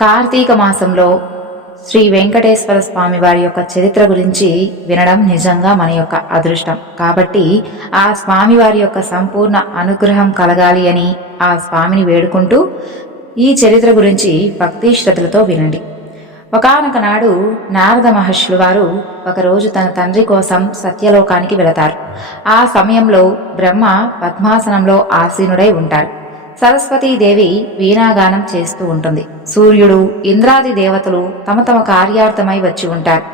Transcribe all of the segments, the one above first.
కార్తీక మాసంలో శ్రీ వెంకటేశ్వర స్వామి వారి యొక్క చరిత్ర గురించి వినడం నిజంగా మన యొక్క అదృష్టం. కాబట్టి ఆ స్వామి వారి యొక్క సంపూర్ణ అనుగ్రహం కలగాలి అని ఆ స్వామిని వేడుకుంటూ ఈ చరిత్ర గురించి భక్తి శ్రద్ధలతో వినండి. ఒకానొక నాడు నారద మహర్షులు వారు ఒకరోజు తన తండ్రి కోసం సత్యలోకానికి వెళతారు. ఆ సమయంలో బ్రహ్మ పద్మాసనంలో ఆసీనుడై ఉంటారు. సరస్వతీదేవి వీణాగానం చేస్తూ ఉంటుంది. సూర్యుడు, ఇంద్రాది దేవతలు తమ తమ కార్యార్థమై వచ్చి ఉంటారు.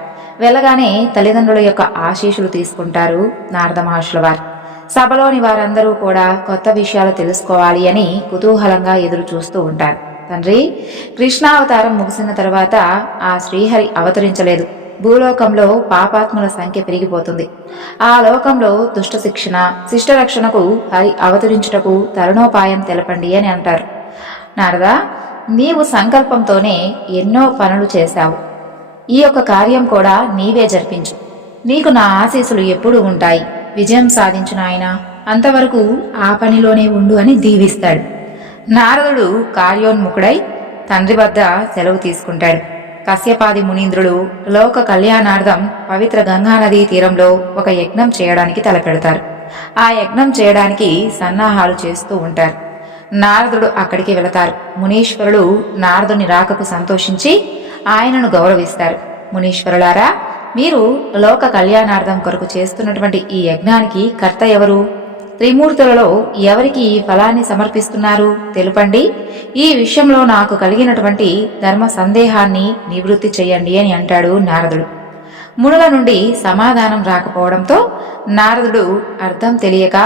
వెళ్ళగానే తల్లిదండ్రుల యొక్క ఆశీస్సులు తీసుకుంటారు నారద మహర్షుల వారు. సభలోని వారందరూ కూడా కొత్త విషయాలు తెలుసుకోవాలి అని కుతూహలంగా ఎదురు చూస్తూ ఉంటారు. తండ్రి, కృష్ణావతారం ముగిసిన తర్వాత ఆ శ్రీహరి అవతరించలేదు. భూలోకంలో పాపాత్ముల సంఖ్య పెరిగిపోతుంది. ఆ లోకంలో దుష్ట శిక్షణ, శిష్ట రక్షణకు హరి అవతరించుటకు తరుణోపాయం తెలపండి అని అంటారు. నారదా, నీవు సంకల్పంతోనే ఎన్నో పనులు చేశావు. ఈ యొక్క కార్యం కూడా నీవే జరిపించు. నీకు నా ఆశీస్సులు ఎప్పుడూ ఉంటాయి. విజయం సాధించు నాయనా. అంతవరకు ఆ పనిలోనే ఉండు అని దీవిస్తాడు. నారదుడు కార్యోన్ముఖుడై తండ్రి వద్ద సెలవు తీసుకుంటాడు. కశ్యపాది మునీంద్రుడు లోక కళ్యాణార్థం పవిత్ర గంగానదీ తీరంలో ఒక యజ్ఞం చేయడానికి తలపెడతారు. ఆ యజ్ఞం చేయడానికి సన్నాహాలు చేస్తూ ఉంటారు. నారదుడు అక్కడికి వెళతారు. మునీశ్వరులు నారదుని రాకకు సంతోషించి ఆయనను గౌరవిస్తారు. మునీశ్వరులారా, మీరు లోక కళ్యాణార్థం కొరకు చేస్తున్నటువంటి ఈ యజ్ఞానికి కర్త ఎవరు? త్రిమూర్తులలో ఎవరికి ఈ ఫలాన్ని సమర్పిస్తున్నారు తెలుపండి. ఈ విషయంలో నాకు కలిగినటువంటి ధర్మ సందేహాన్ని నివృత్తి చెయ్యండి అని అంటాడు నారదుడు. మునుల నుండి సమాధానం రాకపోవడంతో నారదుడు అర్థం తెలియక,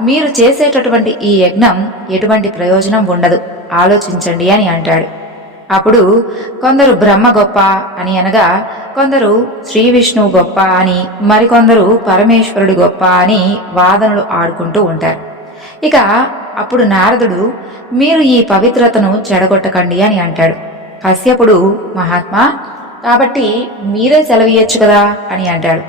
మీరు చేసేటటువంటి ఈ యజ్ఞం ఎటువంటి ప్రయోజనం ఉండదు, ఆలోచించండి అని అంటాడు. అప్పుడు కొందరు బ్రహ్మ గొప్ప అని అనగా, కొందరు శ్రీ విష్ణువు గొప్ప అని, మరికొందరు పరమేశ్వరుడు గొప్ప అని వాదనలు ఆడుకుంటూ ఉంటారు. ఇక అప్పుడు నారదుడు, మీరు ఈ పవిత్రతను చెడగొట్టకండి అని అంటాడు. కశ్యపుడు, మహాత్మా, కాబట్టి మీరే సెలవియచ్చు కదా అని అంటాడు.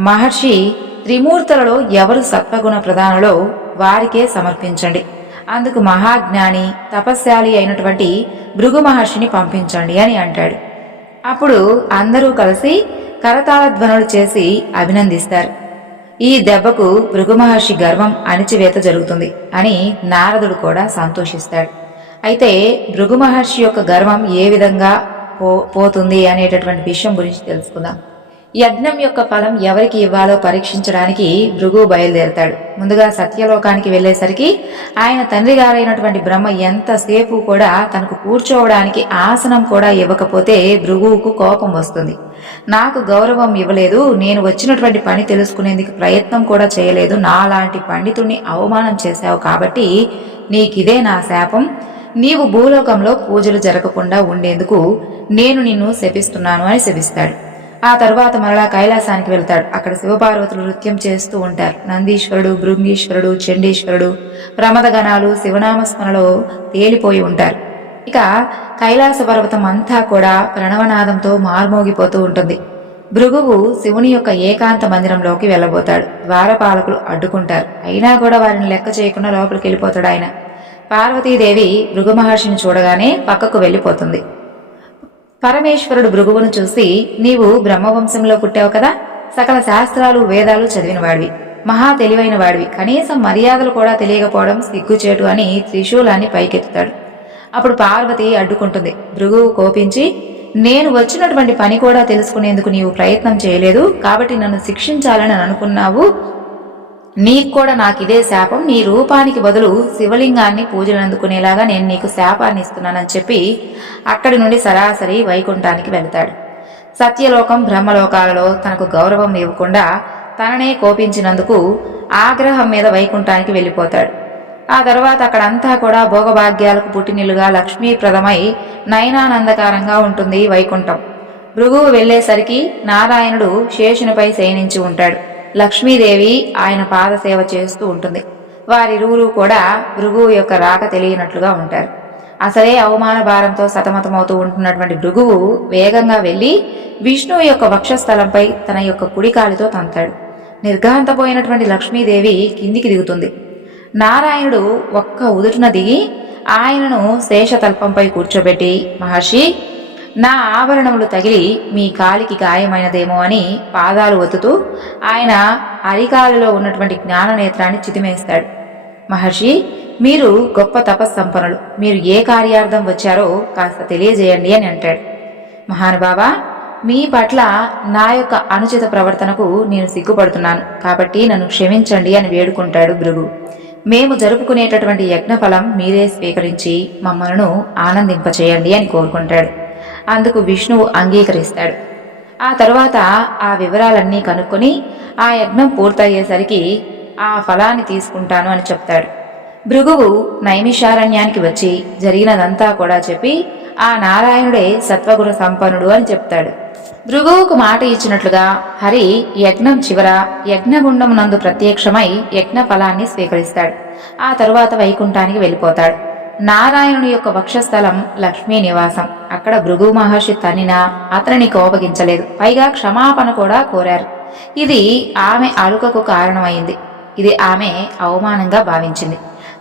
మహర్షి, త్రిమూర్తులలో ఎవరు సత్వగుణ ప్రధానులో వారికే సమర్పించండి. అందుకు మహాజ్ఞాని, తపస్శాలి అయినటువంటి భృగు మహర్షిని పంపించండి అని అంటాడు. అప్పుడు అందరూ కలిసి కరతాళ ధ్వనులు చేసి అభినందిస్తారు. ఈ దెబ్బకు భృగు మహర్షి గర్వం అణిచివేత జరుగుతుంది అని నారదుడు కూడా సంతోషిస్తాడు. అయితే భృగు మహర్షి యొక్క గర్వం ఏ విధంగా పోతుంది అనేటటువంటి విషయం గురించి తెలుసుకుందాం. యజ్ఞం యొక్క ఫలం ఎవరికి ఇవ్వాలో పరీక్షించడానికి భృగు బయలుదేరతాడు. ముందుగా సత్యలోకానికి వెళ్లేసరికి ఆయన తండ్రి గారైనటువంటి బ్రహ్మ ఎంతసేపు కూడా తనకు కూర్చోవడానికి ఆసనం కూడా ఇవ్వకపోతే భృగువుకు కోపం వస్తుంది. నాకు గౌరవం ఇవ్వలేదు, నేను వచ్చినటువంటి పని తెలుసుకునేందుకు ప్రయత్నం కూడా చేయలేదు, నాలాంటి పండితుణ్ణి అవమానం చేశావు, కాబట్టి నీకిదే నా శాపం. నీవు భూలోకంలో పూజలు జరగకుండా ఉండేందుకు నేను నిన్ను శపిస్తున్నాను అని శపిస్తాడు. ఆ తరువాత మరలా కైలాసానికి వెళ్తాడు. అక్కడ శివపార్వతులు నృత్యం చేస్తూ ఉంటారు. నందీశ్వరుడు, భృంగీశ్వరుడు, చండీశ్వరుడు, ప్రమదగణాలు శివనామస్మరణలో తేలిపోయి ఉంటారు. ఇక కైలాస పర్వతం అంతా కూడా ప్రణవనాదంతో మార్మోగిపోతూ ఉంటుంది. భృగువు శివుని యొక్క ఏకాంత మందిరంలోకి వెళ్ళబోతాడు. ద్వారపాలకులు అడ్డుకుంటారు. అయినా కూడా వారిని లెక్క చేయకుండా లోపలికి వెళ్ళిపోతాడు ఆయన. పార్వతీదేవి భృగు మహర్షిని చూడగానే పక్కకు వెళ్ళిపోతుంది. పరమేశ్వరుడు భృగువును చూసి, నీవు బ్రహ్మవంశంలో పుట్టావు కదా, సకల శాస్త్రాలు వేదాలు చదివిన వాడివి, మహా తెలివైన వాడివి, కనీసం మర్యాదలు కూడా తెలియకపోవడం సిగ్గుచేటు అని త్రిశూలాన్ని పైకెత్తుతాడు. అప్పుడు పార్వతి అడ్డుకుంటుంది. భృగువు కోపించి, నేను వచ్చినటువంటి పని కూడా తెలుసుకునేందుకు నీవు ప్రయత్నం చేయలేదు, కాబట్టి నన్ను శిక్షించాలని అనుకున్నావు, నీకు కూడా నాకిదే శాపం, నీ రూపానికి బదులు శివలింగాన్ని పూజలు అందుకునేలాగా నేను నీకు శాపాన్ని ఇస్తున్నానని చెప్పి అక్కడి నుండి సరాసరి వైకుంఠానికి వెళ్తాడు. సత్యలోకం, బ్రహ్మలోకాలలో తనకు గౌరవం ఇవ్వకుండా తననే కోపించినందుకు ఆగ్రహం మీద వైకుంఠానికి వెళ్ళిపోతాడు. ఆ తర్వాత అక్కడంతా కూడా భోగభాగ్యాలకు పుట్టినిల్లుగా లక్ష్మీప్రదమై నయనానందకారంగా ఉంటుంది వైకుంఠం. భృగువు వెళ్లేసరికి నారాయణుడు శేషునిపై శయనించి ఉంటాడు. లక్ష్మీదేవి ఆయన పాదసేవ చేస్తూ ఉంటుంది. వారిరువురు కూడా భృగువు యొక్క రాక తెలియనట్లుగా ఉంటారు. అసలే అవమాన భారంతో సతమతమవుతూ ఉంటున్నటువంటి భృగువు వేగంగా వెళ్లి విష్ణువు యొక్క వక్షస్థలంపై తన యొక్క కుడికాలితో తంతాడు. నిర్ఘాంతపోయినటువంటి లక్ష్మీదేవి కిందికి దిగుతుంది. నారాయణుడు ఒక్క ఉదుటున దిగి ఆయనను శేషతల్పంపై కూర్చోబెట్టి, మహర్షి, నా ఆభరణములు తగిలి మీ కాలికి గాయమైనదేమో అని పాదాలు ఒత్తుతూ ఆయన అరికాలలో ఉన్నటువంటి జ్ఞాననేత్రాన్ని చితిమేస్తాడు. మహర్షి, మీరు గొప్ప తపస్సంపన్నులు, మీరు ఏ కార్యార్థం వచ్చారో కాస్త తెలియజేయండి అని అంటాడు. మహానుభావా, మీ పట్ల నా యొక్క అనుచిత ప్రవర్తనకు నేను సిగ్గుపడుతున్నాను, కాబట్టి నన్ను క్షమించండి అని వేడుకుంటాడు భృగు. మేము జరుపుకునేటటువంటి యజ్ఞఫలం మీరే స్వీకరించి మమ్మలను ఆనందింపచేయండి అని కోరుకుంటాడు. అందుకు విష్ణువు అంగీకరిస్తాడు. ఆ తరువాత ఆ వివరాలన్నీ కనుక్కొని ఆ యజ్ఞం పూర్తయ్యేసరికి ఆ ఫలాన్ని తీసుకుంటాను అని చెప్తాడు. భృగువు నైమిషారణ్యానికి వచ్చి జరిగినదంతా కూడా చెప్పి ఆ నారాయణుడే సత్వగుణ సంపన్నుడు అని చెప్తాడు. భృగువుకు మాట ఇచ్చినట్లుగా హరి యజ్ఞం చివర యజ్ఞగుండమునందు ప్రత్యక్షమై యజ్ఞ ఫలాన్ని స్వీకరిస్తాడు. ఆ తరువాత వైకుంఠానికి వెళ్ళిపోతాడు. నారాయణుని యొక్క వక్షస్థలం లక్ష్మీ నివాసం. అక్కడ భృగు మహర్షి తన్నినా అతనిని కోపగించలేదు, పైగా క్షమాపణ కూడా కోరారు. ఇది ఆమె అలుకకు కారణమైంది. ఇది ఆమె అవమానంగా భావించింది.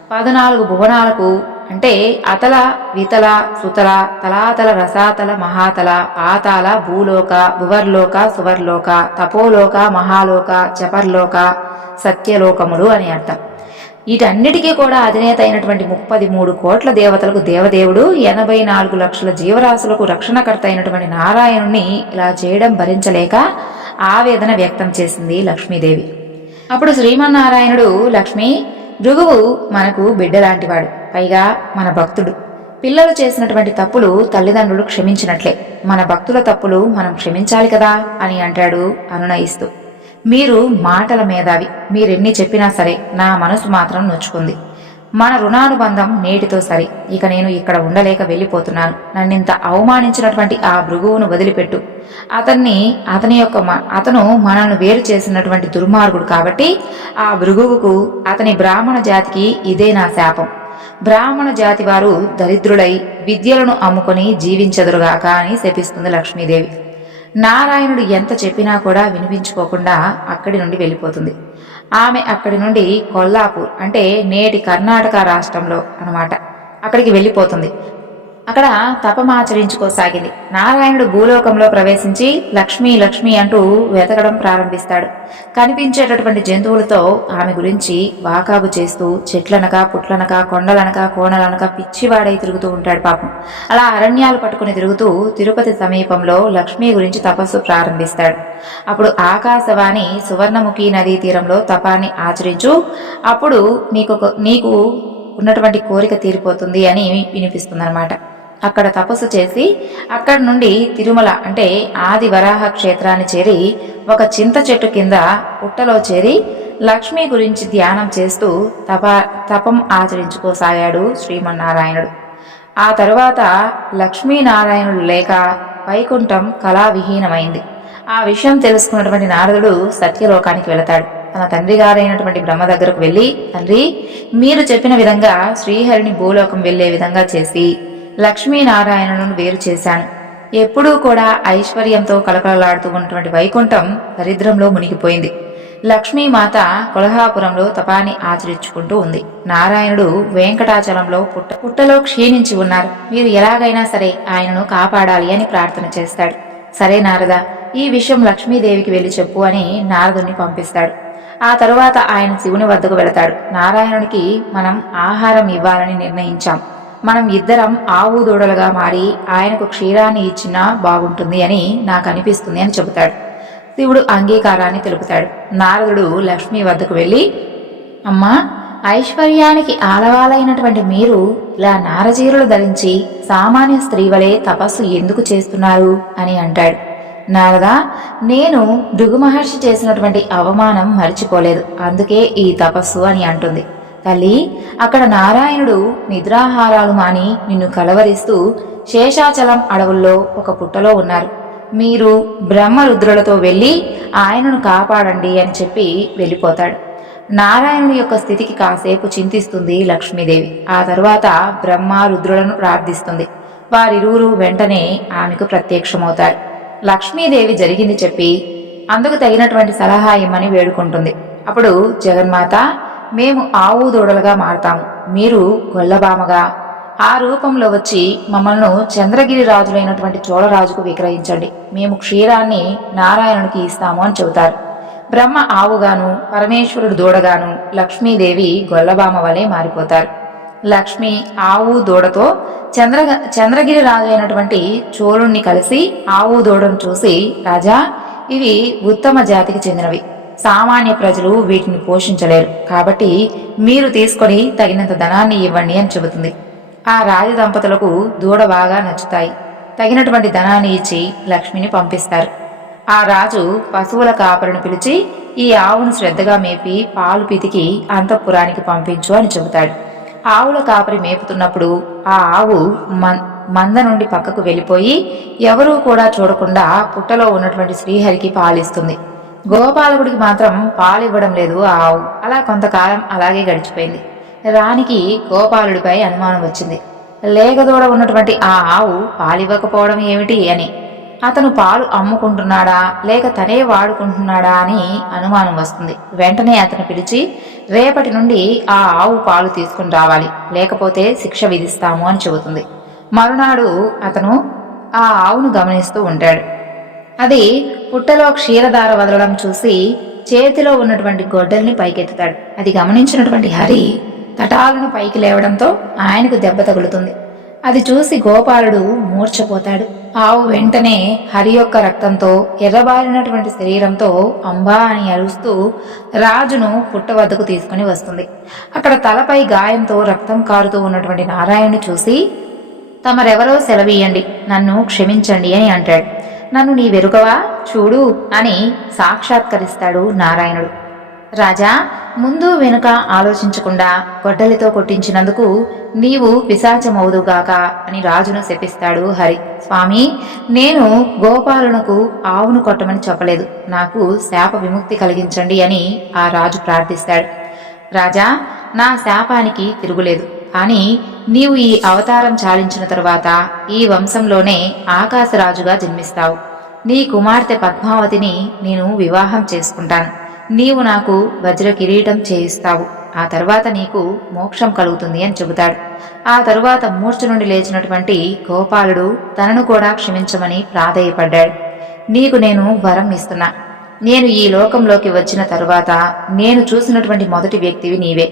14 భువనాలకు అంటే అతల, వితల, సుతల, తలాతల, రసాతల, మహాతల, పాతాల, భూలోక, భువర్లోక, సువర్లోక, తపోలోక, మహాలోక, జపర్లోక, సత్యలోకములు అని అర్థం. వీటన్నిటికీ కూడా అధినేత అయినటువంటి 33 కోట్ల దేవతలకు దేవదేవుడు, 84 లక్షల జీవరాశులకు రక్షణకర్త అయినటువంటి నారాయణుణ్ణి ఇలా చేయడం భరించలేక ఆవేదన వ్యక్తం చేసింది లక్ష్మీదేవి. అప్పుడు శ్రీమన్నారాయణుడు, లక్ష్మి, భృగువు మనకు బిడ్డలాంటివాడు, పైగా మన భక్తుడు. పిల్లలు చేసినటువంటి తప్పులు తల్లిదండ్రులు క్షమించినట్లే, మన భక్తుల తప్పులు మనం క్షమించాలి కదా అని అంటాడు అనునయిస్తూ. మీరు మాటల మేధావి, మీరెన్ని చెప్పినా సరే నా మనసు మాత్రం నొచ్చుకుంది. మన రుణానుబంధం నేటితో సరి. ఇక నేను ఇక్కడ ఉండలేక వెళ్ళిపోతున్నాను. నన్నింత అవమానించినటువంటి ఆ భృగువును వదిలిపెట్టు. అతను మనల్ని వేరు చేసినటువంటి దుర్మార్గుడు కాబట్టి ఆ భృగువుకు, అతని బ్రాహ్మణ జాతికి ఇదే నా శాపం. బ్రాహ్మణ జాతి వారు దరిద్రులై విద్యలను అమ్ముకొని జీవించెదరుగాక అని శపిస్తుంది లక్ష్మీదేవి. నారాయణుడు ఎంత చెప్పినా కూడా వినిపించుకోకుండా అక్కడి నుండి వెళ్ళిపోతుంది. ఆమె అక్కడి నుండి కొల్లాపూర్ అంటే నేటి కర్ణాటక రాష్ట్రంలో అన్నమాట, అక్కడికి వెళ్ళిపోతుంది. అక్కడ తపమాచరించుకోసాగింది. నారాయణుడు భూలోకంలో ప్రవేశించి లక్ష్మీ లక్ష్మి అంటూ వెతకడం ప్రారంభిస్తాడు. కనిపించేటటువంటి జంతువులతో ఆమె గురించి వాకాబు చేస్తూ చెట్లనక, పుట్లనక, కొండలనక, కోణలనక పిచ్చివాడై తిరుగుతూ ఉంటాడు పాపం. అలా అరణ్యాలు పట్టుకుని తిరుగుతూ తిరుపతి సమీపంలో లక్ష్మీ గురించి తపస్సు ప్రారంభిస్తాడు. అప్పుడు ఆకాశవాణి సువర్ణముఖి నదీ తీరంలో తపాన్ని ఆచరించు, అప్పుడు నీకు ఉన్నటువంటి కోరిక తీరిపోతుంది అని వినిపిస్తుందన్నమాట. అక్కడ తపస్సు చేసి అక్కడి నుండి తిరుమల అంటే ఆది వరాహ క్షేత్రాన్ని చేరి ఒక చింత చెట్టు కింద పుట్టలో చేరి లక్ష్మి గురించి ధ్యానం చేస్తూ తపం ఆచరించుకోసాగాడు శ్రీమన్నారాయణుడు. ఆ తరువాత లక్ష్మీనారాయణుడు లేక వైకుంఠం కళావిహీనమైంది. ఆ విషయం తెలుసుకున్నటువంటి నారదుడు సత్యలోకానికి వెళతాడు. తన తండ్రి గారైనటువంటి బ్రహ్మ దగ్గరకు వెళ్ళి, తండ్రి, మీరు చెప్పిన విధంగా శ్రీహరిని భూలోకం వెళ్లే విధంగా చేసి లక్ష్మీనారాయణులను వేరు చేశాను. ఎప్పుడూ కూడా ఐశ్వర్యంతో కలకలలాడుతూ ఉన్నటువంటి వైకుంఠం దరిద్రంలో మునిగిపోయింది. లక్ష్మీమాత కొల్హాపురంలో తపాన్ని ఆచరించుకుంటూ ఉంది. నారాయణుడు వెంకటాచలంలో పుట్టలో క్షీణించి ఉన్నారు. మీరు ఎలాగైనా సరే ఆయనను కాపాడాలి అని ప్రార్థన చేస్తాడు. సరే నారద, ఈ విషయం లక్ష్మీదేవికి వెళ్లి చెప్పు అని నారదుని పంపిస్తాడు. ఆ తరువాత ఆయన శివుని వద్దకు వెళతాడు. నారాయణునికి మనం ఆహారం ఇవ్వాలని నిర్ణయించాం. మనం ఇద్దరం ఆవు దూడలుగా మారి ఆయనకు క్షీరాన్ని ఇచ్చినా బాగుంటుంది అని నాకు అనిపిస్తుంది అని చెబుతాడు. శివుడు అంగీకారాన్ని తెలుపుతాడు. నారదుడు లక్ష్మి వద్దకు వెళ్ళి, అమ్మా, ఐశ్వర్యానికి ఆలవాలైనటువంటి మీరు ఇలా నారజీరులు ధరించి సామాన్య స్త్రీ వలె తపస్సు ఎందుకు చేస్తున్నారు అని అంటాడు. నారదా, నేను భృగు మహర్షి చేసినటువంటి అవమానం మరిచిపోలేదు, అందుకే ఈ తపస్సు అని అంటుంది. తల్లి, అక్కడ నారాయణుడు నిద్రాహారాలు మాని నిన్ను కలవరిస్తూ శేషాచలం అడవుల్లో ఒక పుట్టలో ఉన్నారు. మీరు బ్రహ్మరుద్రులతో వెళ్ళి ఆయనను కాపాడండి అని చెప్పి వెళ్ళిపోతాడు. నారాయణుడి యొక్క స్థితికి కాసేపు చింతిస్తుంది లక్ష్మీదేవి. ఆ తరువాత బ్రహ్మ రుద్రులను ప్రార్థిస్తుంది. వారిరువురు వెంటనే ఆమెకు ప్రత్యక్షమవుతారు. లక్ష్మీదేవి జరిగింది చెప్పి అందుకు తగినటువంటి సలహా ఇమ్మని వేడుకుంటుంది. అప్పుడు, జగన్మాత, మేము ఆవు దూడలుగా మారతాము, మీరు గొల్లబామగా, ఆ రూపంలో వచ్చి మమ్మల్ని చంద్రగిరి రాజులైనటువంటి చోళరాజుకు విక్రయించండి, మేము క్షీరాన్ని నారాయణుడికి ఇస్తాము అని చెబుతారు. బ్రహ్మ ఆవుగాను, పరమేశ్వరుడు దూడగాను, లక్ష్మీదేవి గొల్లబామ వలె మారిపోతారు. లక్ష్మి ఆవు దూడతో చంద్రగిరి రాజు అయినటువంటి చోళుణ్ణి కలిసి ఆవు దూడను చూసి, రాజా, ఇవి ఉత్తమ జాతికి చెందినవి, సామాన్య ప్రజలు వీటిని పోషించలేరు, కాబట్టి మీరు తీసుకొని తగినంత ధనాన్ని ఇవ్వండి అని చెబుతుంది. ఆ రాజ దంపతులకు దూడ బాగా నచ్చుతాయి. తగినటువంటి ధనాన్ని ఇచ్చి లక్ష్మిని పంపిస్తారు. ఆ రాజు పశువుల కాపరిని పిలిచి, ఈ ఆవును శ్రద్ధగా మేపి పాలు పితికి అంతఃపురానికి పంపించు అని చెబుతాడు. ఆవుల కాపరి మేపుతున్నప్పుడు ఆ ఆవు మంద నుండి పక్కకు వెళ్ళిపోయి ఎవరూ కూడా చూడకుండా పుట్టలో ఉన్నటువంటి శ్రీహరికి పాలిస్తుంది. గోపాలకుడికి మాత్రం పాలివ్వడం లేదు ఆ ఆవు. అలా కొంతకాలం అలాగే గడిచిపోయింది. రాణికి గోపాలుడిపై అనుమానం వచ్చింది. లేగదూడ ఉన్నటువంటి ఆ ఆవు పాలివ్వకపోవడం ఏమిటి అని. అతను పాలు అమ్ముకుంటున్నాడా లేక తనే వాడుకుంటున్నాడా అని అనుమానం వస్తుంది. వెంటనే అతను పిలిచి, రేపటి నుండి ఆ ఆవు పాలు తీసుకుని రావాలి, లేకపోతే శిక్ష విధిస్తాము అని చెబుతుంది. మరునాడు అతను ఆ ఆవును గమనిస్తూ ఉంటాడు. అది పుట్టలో క్షీరధార వదలడం చూసి చేతిలో ఉన్నటువంటి గొడ్డల్ని పైకెత్తుతాడు. అది గమనించినటువంటి హరి తటాలను పైకి లేవడంతో ఆయనకు దెబ్బ తగులుతుంది. అది చూసి గోపాలుడు మూర్ఛపోతాడు. ఆవు వెంటనే హరి యొక్క రక్తంతో ఎర్రబారినటువంటి శరీరంతో అంబా అని అరుస్తూ రాజును పుట్ట వద్దకు తీసుకుని వస్తుంది. అక్కడ తలపై గాయంతో రక్తం కారుతూ ఉన్నటువంటి నారాయణుని చూసి, తమరెవరో సెలవీయండి, నన్ను క్షమించండి అని అంటాడు. నన్ను నీ వెరుగవా, చూడు అని సాక్షాత్కరిస్తాడు నారాయణుడు. రాజా, ముందు వెనుక ఆలోచించకుండా గొడ్డలితో కొట్టించినందుకు నీవు పిశాచమవుదుగాక అని రాజును శపిస్తాడు హరి. స్వామి, నేను గోపాలునకు ఆవును కొట్టమని చెప్పలేదు, నాకు శాప విముక్తి కలిగించండి అని ఆ రాజు ప్రార్థిస్తాడు. రాజా, నా శాపానికి తిరుగులేదు, కానీ నీవు ఈ అవతారం చాలించిన తరువాత ఈ వంశంలోనే ఆకాశరాజుగా జన్మిస్తావు. నీ కుమార్తె పద్మావతిని నేను వివాహం చేసుకుంటాను. నీవు నాకు వజ్ర కిరీటం చేయిస్తావు. ఆ తరువాత నీకు మోక్షం కలుగుతుంది అని చెబుతాడు. ఆ తరువాత మూర్ఛ నుండి లేచినటువంటి గోపాలుడు తనను కూడా క్షమించమని ప్రాధేయపడ్డాడు. నీకు నేను వరం ఇస్తున్నా. నేను ఈ లోకంలోకి వచ్చిన తరువాత నేను చూసినటువంటి మొదటి వ్యక్తివి నీవే.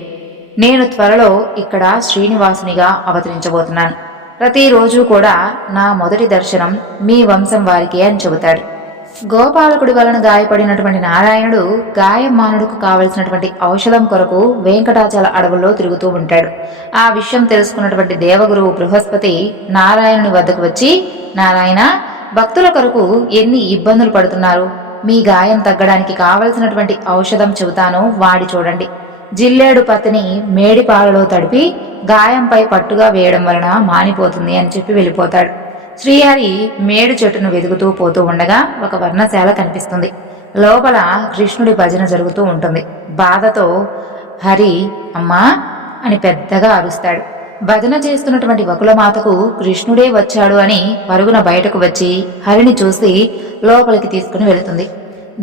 నేను త్వరలో ఇక్కడ శ్రీనివాసునిగా అవతరించబోతున్నాను. ప్రతిరోజు కూడా నా మొదటి దర్శనం మీ వంశం వారికే అని చెబుతాడు. గోపాలకుడి వలన గాయపడినటువంటి నారాయణుడు గాయం మానుడుకు కావలసినటువంటి ఔషధం కొరకు వెంకటాచల అడవుల్లో తిరుగుతూ ఉంటాడు. ఆ విషయం తెలుసుకున్నటువంటి దేవగురువు బృహస్పతి నారాయణుని వద్దకు వచ్చి, నారాయణ, భక్తుల కొరకు ఎన్ని ఇబ్బందులు పడుతున్నారు, మీ గాయం తగ్గడానికి కావలసినటువంటి ఔషధం చెబుతాను, వాడి చూడండి. జిల్లేడు పత్తిని మేడి పాలలో తడిపి గాయంపై పట్టుగా వేయడం వలన మానిపోతుంది అని చెప్పి వెళ్ళిపోతాడు. శ్రీహరి మేడు చెట్టును వెతుకుతూ పోతూ ఉండగా ఒక వర్ణశాల కనిపిస్తుంది. లోపల కృష్ణుడి భజన జరుగుతూ ఉంటుంది. బాధతో హరి అమ్మా అని పెద్దగా అరుస్తాడు. భజన చేస్తున్నటువంటి వకులమాతకు కృష్ణుడే వచ్చాడు అని పరుగున బయటకు వచ్చి హరిని చూసి లోపలికి తీసుకుని వెళుతుంది.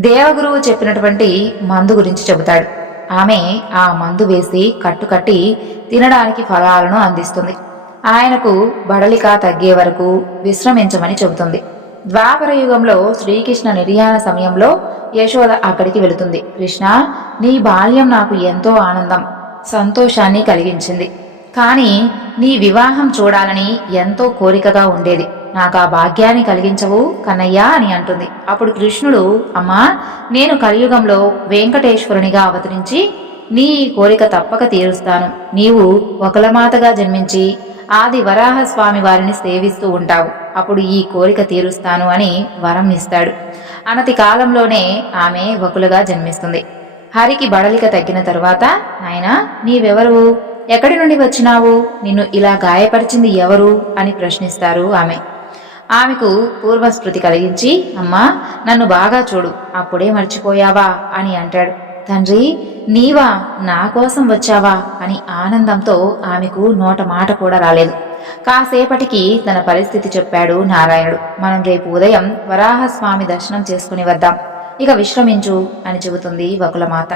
దేవగురువు చెప్పినటువంటి మందు గురించి చెబుతాడు. ఆమె ఆ మందు వేసి కట్టుకట్టి తినడానికి ఫలాలను అందిస్తుంది. ఆయనకు బడలిక తగ్గే వరకు విశ్రమించమని చెబుతుంది. ద్వాపర యుగంలో శ్రీకృష్ణ నిర్యాణ సమయంలో యశోద అక్కడికి వెళుతుంది. కృష్ణ, నీ బాల్యం నాకు ఎంతో ఆనందం, సంతోషాన్ని కలిగించింది. కానీ నీ వివాహం చూడాలని ఎంతో కోరికగా ఉండేది. నాకు ఆ భాగ్యాన్ని కలిగించవు కన్నయ్య అని అంటుంది. అప్పుడు కృష్ణుడు, అమ్మా, నేను కలియుగంలో వెంకటేశ్వరునిగా అవతరించి నీ కోరిక తప్పక తీరుస్తాను. నీవు ఒకలమాతగా జన్మించి ఆది వరాహస్వామి వారిని సేవిస్తూ ఉంటావు. అప్పుడు ఈ కోరిక తీరుస్తాను అని వరం ఇస్తాడు. అనతి కాలంలోనే ఆమె వకులుగా జన్మిస్తుంది. హరికి బడలిక తగ్గిన తరువాత, నాయనా, నీవెవరు, ఎక్కడి నుండి వచ్చినావు, నిన్ను ఇలా గాయపరిచింది ఎవరు అని ప్రశ్నిస్తారు ఆమె. ఆమెకు పూర్వస్మృతి కలిగించి, అమ్మా, నన్ను బాగా చూడు, అప్పుడే మర్చిపోయావా అని అంటాడు. తండ్రి, నీవా, నా కోసం వచ్చావా అని ఆనందంతో ఆమెకు నోట మాట కూడా రాలేదు. కాసేపటికి తన పరిస్థితి చెప్పాడు నారాయణుడు. మనం రేపు ఉదయం వరాహస్వామి దర్శనం చేసుకుని వద్దాం, ఇక విశ్రమించు అని చెబుతుంది వకులమాత.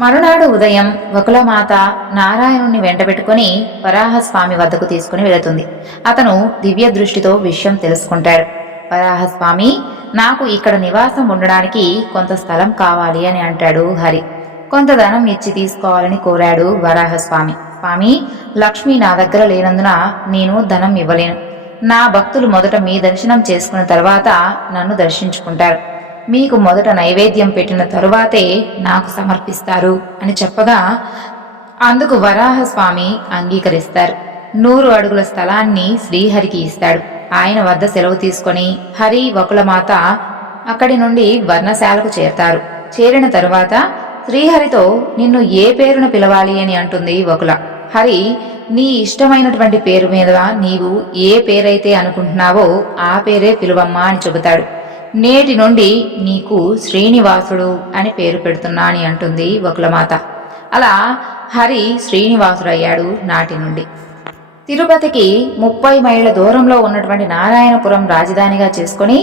మరునాడు ఉదయం వకులమాత నారాయణుణ్ణి వెంటబెట్టుకుని వరాహస్వామి వద్దకు తీసుకుని వెళుతుంది. అతను దివ్య దృష్టితో విషయం తెలుసుకుంటాడు. వరాహస్వామి, నాకు ఇక్కడ నివాసం ఉండడానికి కొంత స్థలం కావాలి అని అంటాడు హరి. కొంత ధనం ఇచ్చి తీసుకోవాలని కోరాడు వరాహస్వామి. స్వామి, లక్ష్మి నా దగ్గర లేనందున నేను ధనం ఇవ్వలేను. నా భక్తులు మొదట మీ దర్శనం చేసుకున్న తర్వాత నన్ను దర్శించుకుంటారు. మీకు మొదట నైవేద్యం పెట్టిన తరువాతే నాకు సమర్పిస్తారు అని చెప్పగా అందుకు వరాహస్వామి అంగీకరిస్తారు. 100 అడుగుల స్థలాన్ని శ్రీహరికి ఇస్తాడు. ఆయన వద్ద సెలవు తీసుకొని హరి, వకులమాత అక్కడి నుండి వర్ణశాలకు చేరతారు. చేరిన తరువాత శ్రీహరితో నిన్ను ఏ పేరును పిలవాలి అని అంటుంది వకుల. హరి, నీ ఇష్టమైనటువంటి పేరు మీద నీవు ఏ పేరైతే అనుకుంటున్నావో ఆ పేరే పిలువమ్మా అని చెబుతాడు. నేటి నుండి నీకు శ్రీనివాసుడు అని పేరు పెడుతున్నా అని అంటుంది వకులమాత. అలా హరి శ్రీనివాసుడయ్యాడు నాటి నుండి. తిరుపతికి 30 మైళ్ళ దూరంలో ఉన్నటువంటి నారాయణపురం రాజధానిగా చేసుకుని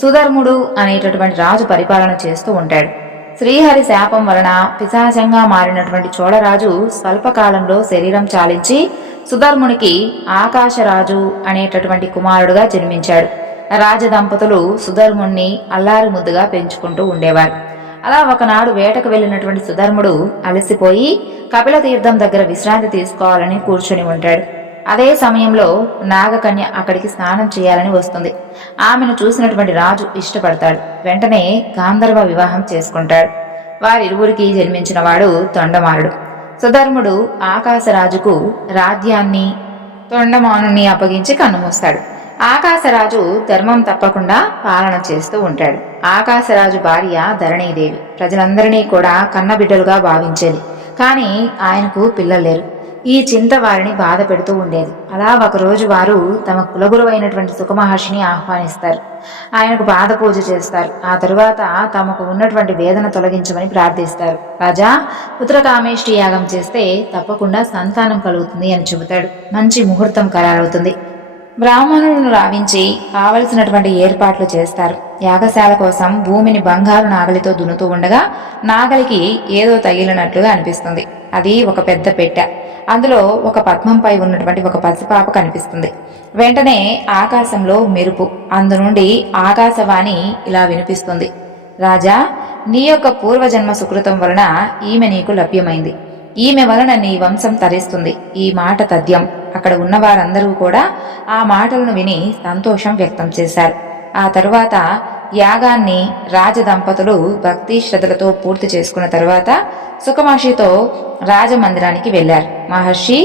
సుధర్ముడు అనేటటువంటి రాజు పరిపాలన చేస్తూ ఉంటాడు. శ్రీహరి శాపం వలన పిశాచంగా మారినటువంటి చోళరాజు స్వల్పకాలంలో శరీరం చాలించి సుధర్మునికి ఆకాశరాజు అనేటటువంటి కుమారుడుగా జన్మించాడు. రాజదంపతులు సుధర్ముణ్ణి అల్లారు ముద్దుగా పెంచుకుంటూ ఉండేవారు. అలా ఒకనాడు వేటకు వెళ్లినటువంటి సుధర్ముడు అలసిపోయి కపిల తీర్థం దగ్గర విశ్రాంతి తీసుకోవాలని కూర్చుని ఉంటాడు. అదే సమయంలో నాగకన్య అక్కడికి స్నానం చేయాలని వస్తుంది. ఆమెను చూసినటువంటి రాజు ఇష్టపడతాడు. వెంటనే గాంధర్వ వివాహం చేసుకుంటాడు. వారిరువురికి జన్మించిన వాడు తొండమానుడు. సుధర్ముడు ఆకాశరాజుకు రాజ్యాన్ని తొండమానుని అప్పగించి కన్నుమూస్తాడు. ఆకాశరాజు ధర్మం తప్పకుండా పాలన చేస్తూ ఉంటాడు. ఆకాశరాజు భార్య ధరణీదేవి ప్రజలందరినీ కూడా కన్నబిడ్డలుగా భావించేది. కానీ ఆయనకు పిల్లలు లేరు. ఈ చింత వారిని బాధ పెడుతూ ఉండేది. అలా ఒకరోజు వారు తమ కులగురువైనటువంటి సుఖమహర్షిని ఆహ్వానిస్తారు. ఆయనకు పాద పూజ చేస్తారు. ఆ తరువాత తమకు ఉన్నటువంటి వేదన తొలగించమని ప్రార్థిస్తారు. రాజా, పుత్రకామేష్టి యాగం చేస్తే తప్పకుండా సంతానం కలుగుతుంది అని చెబుతాడు. మంచి ముహూర్తం ఖరారవుతుంది. బ్రాహ్మణులను రావించి కావలసినటువంటి ఏర్పాట్లు చేస్తారు. యాగశాల కోసం భూమిని బంగారు నాగలితో దున్నుతూ ఉండగా నాగలికి ఏదో తగిలినట్లుగా అనిపిస్తుంది. అది ఒక పెద్ద పెట్టె. అందులో ఒక పద్మంపై ఉన్నటువంటి ఒక పసిపాప కనిపిస్తుంది. వెంటనే ఆకాశంలో మెరుపు. అందు నుండి ఆకాశవాణి ఇలా వినిపిస్తుంది. రాజా, నీ యొక్క పూర్వజన్మ సుకృతం వలన ఈమె నీకు లభ్యమైంది. ఈమె వలన నీ వంశం తరిస్తుంది. ఈ మాట తథ్యం. అక్కడ ఉన్న వారందరూ కూడా ఆ మాటలను విని సంతోషం వ్యక్తం చేశారు. ఆ తరువాత యాగాన్ని రాజదంపతులు భక్తి శ్రద్ధలతో పూర్తి చేసుకున్న తరువాత సుఖమహర్షితో రాజమందిరానికి వెళ్లారు. మహర్షి,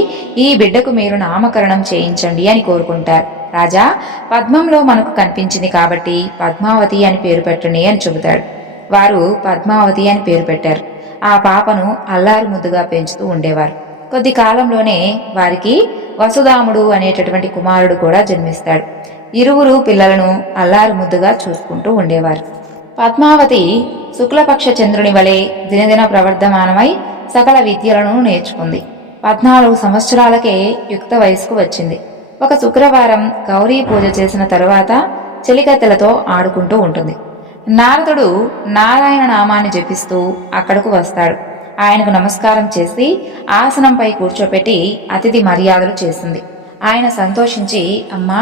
ఈ బిడ్డకు మీరు నామకరణం చేయించండి అని కోరుకుంటారు. రాజా, పద్మంలో మనకు కనిపించింది కాబట్టి పద్మావతి అని పేరు పెట్టండి అని చెబుతాడు. వారు పద్మావతి అని పేరు పెట్టారు. ఆ పాపను అల్లారు ముద్దుగా పెంచుతూ ఉండేవారు. కొద్ది కాలంలోనే వారికి వసుదాముడు అనేటటువంటి కుమారుడు కూడా జన్మిస్తాడు. ఇరువురు పిల్లలను అల్లారు ముద్దుగా చూసుకుంటూ ఉండేవారు. పద్మావతి శుక్లపక్ష చంద్రుని వలె దినదిన ప్రవర్ధమానమై సకల విద్యలను నేర్చుకుంది. 14 సంవత్సరాలకే యుక్త వయసుకు వచ్చింది. ఒక శుక్రవారం గౌరీ పూజ చేసిన తరువాత చెలికత్తెలతో ఆడుకుంటూ ఉంటుంది. నారదుడు నారాయణ నామాన్ని జపిస్తూ అక్కడకు వస్తాడు. ఆయనకు నమస్కారం చేసి ఆసనంపై కూర్చోపెట్టి అతిథి మర్యాదలు చేసింది. ఆయన సంతోషించి, అమ్మా,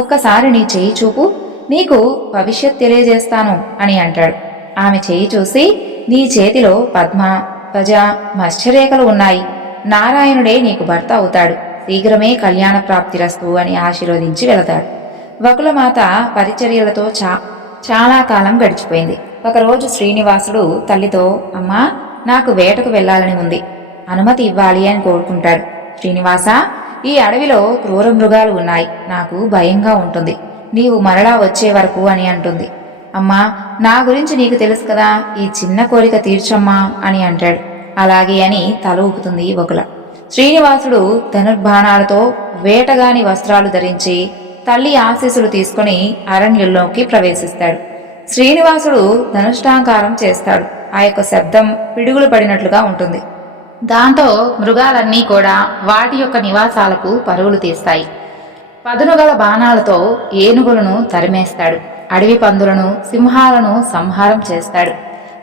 ఒక్కసారి నీ చేయి చూపు, నీకు భవిష్యత్ తెలియజేస్తాను అని అంటాడు. ఆమె చేయి చూసి, నీ చేతిలో పద్మ, గజ, మత్స్యరేఖలు ఉన్నాయి. నారాయణుడే నీకు భర్త అవుతాడు. శీఘ్రమే కళ్యాణ ప్రాప్తిరస్తు అని ఆశీర్వదించి వెళతాడు. వకులమాత పరిచర్యలతో చాలా కాలం గడిచిపోయింది. ఒకరోజు శ్రీనివాసుడు తల్లితో, అమ్మా, నాకు వేటకు వెళ్లాలని ఉంది, అనుమతి ఇవ్వాలి అని కోరుకుంటాడు. శ్రీనివాస, ఈ అడవిలో క్రూర మృగాలు ఉన్నాయి, నాకు భయంగా ఉంటుంది, నీవు మరలా వచ్చే వరకు అని అంటుంది. అమ్మా, నా గురించి నీకు తెలుసు కదా, ఈ చిన్న కోరిక తీర్చమ్మా అని అంటాడు. అలాగే అని తల ఊపుతుంది వకుల. శ్రీనివాసుడు ధనుర్బాణాలతో వేటగాని వస్త్రాలు ధరించి తల్లి ఆశీస్సులు తీసుకుని అరణ్యంలోకి ప్రవేశిస్తాడు. శ్రీనివాసుడు ధనుష్టాంకారం చేస్తాడు. ఆ యొక్క శబ్దం పిడుగులు పడినట్లుగా ఉంటుంది. దాంతో మృగాలన్నీ కూడా వాటి యొక్క నివాసాలకు పరుగులు తీస్తాయి. పదునుగల బాణాలతో ఏనుగులను తరిమేస్తాడు. అడవి పందులను, సింహాలను సంహారం చేస్తాడు.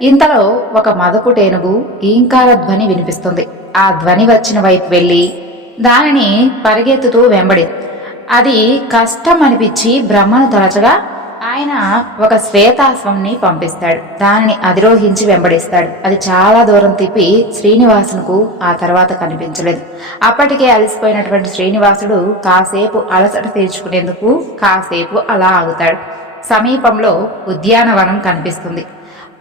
ఇంతలో ఒక మదపుటేనుగు ఈంకార ధ్వని వినిపిస్తుంది. ఆ ధ్వని వచ్చిన వైపు వెళ్ళి దానిని పరిగెత్తుతూ వెంబడి అది కష్టం అనిపించి బ్రహ్మను తలచగా ఆయన ఒక శ్వేతాశ్వంని పంపిస్తాడు. దానిని అధిరోహించి వెంబడిస్తాడు. అది చాలా దూరం తిప్పి శ్రీనివాసునికి ఆ తర్వాత కనిపించలేదు. అప్పటికే అలసిపోయినటువంటి శ్రీనివాసుడు కాసేపు అలసట తీర్చుకునేందుకు కాసేపు అలా ఆగుతాడు. సమీపంలో ఉద్యానవనం కనిపిస్తుంది.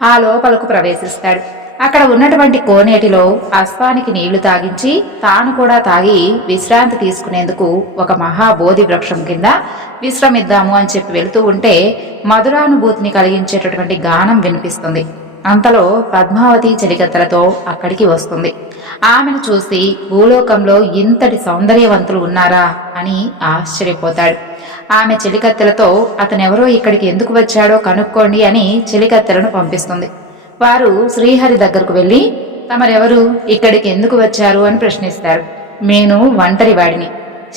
ఆ లోపలకు ప్రవేశిస్తాడు. అక్కడ ఉన్నటువంటి కోనేటిలో అశ్వానికి నీళ్లు తాగించి తాను కూడా తాగి విశ్రాంతి తీసుకునేందుకు ఒక మహాబోధి వృక్షం కింద విశ్రమిద్దాము అని చెప్పి వెళుతూ ఉంటే మధురానుభూతిని కలిగించేటటువంటి గానం వినిపిస్తుంది. అంతలో పద్మావతి చెలికత్తెలతో అక్కడికి వస్తుంది. ఆమెను చూసి భూలోకంలో ఇంతటి సౌందర్యవంతులు ఉన్నారా అని ఆశ్చర్యపోతాడు. ఆమె చెలికత్తెలతో అతనెవరో ఇక్కడికి ఎందుకు వచ్చాడో కనుక్కోండి అని చెలికత్తెలను పంపిస్తుంది. వారు శ్రీహరి దగ్గరకు వెళ్ళి తమరెవరు, ఇక్కడికి ఎందుకు వచ్చారు అని ప్రశ్నిస్తారు. నేను ఒంటరి వాడిని,